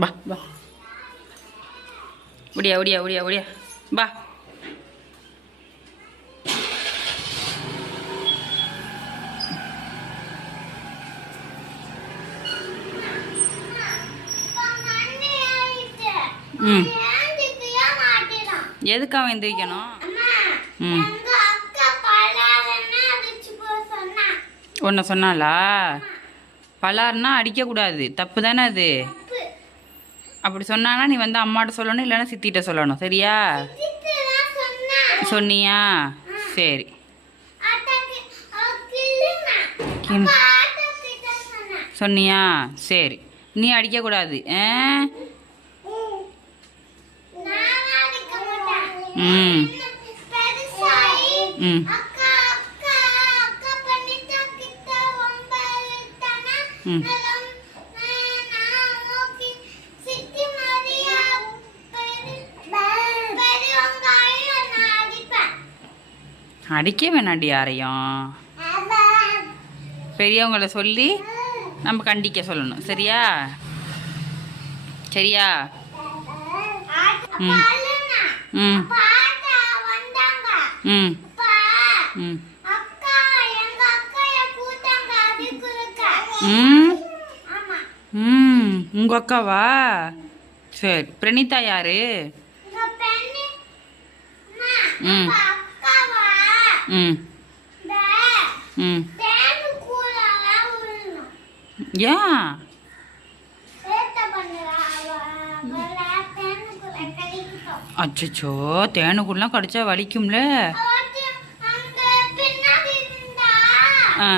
வா வா ஒடியா ஒடியா ஒடியா ஒடியா வா. ம் எதுக்கு அவன் எந்திரிக்கணும்? ம் ஒன்று சொன்னாலா? பலார்னா அடிக்கக்கூடாது, தப்பு தானே அது. அப்படி சொன்னானா நீ வந்து அம்மாட்ட சொல்லணும், இல்லைன்னா சித்திட்ட சொல்லணும். சரியா? சொன்னியா? சரி. சொன்னியா? சரி. நீ அடிக்கக்கூடாது. ம் ம் ம் அடிக்க வேணாண்டி யாரையும். பெரியவங்கள சொல்லி நம்ம கண்டிக்க சொல்லணும். சரியா? சரியா? ம் ம் ம் ம் ம் ம் உங்கள் அக்காவா? சரி. பிரணீதா யாரு? ம் ம் ம் ஏன்? அச்சோ, தேனுக்குள்ளலாம் கடிச்சா வலிக்கும்ல. ஆ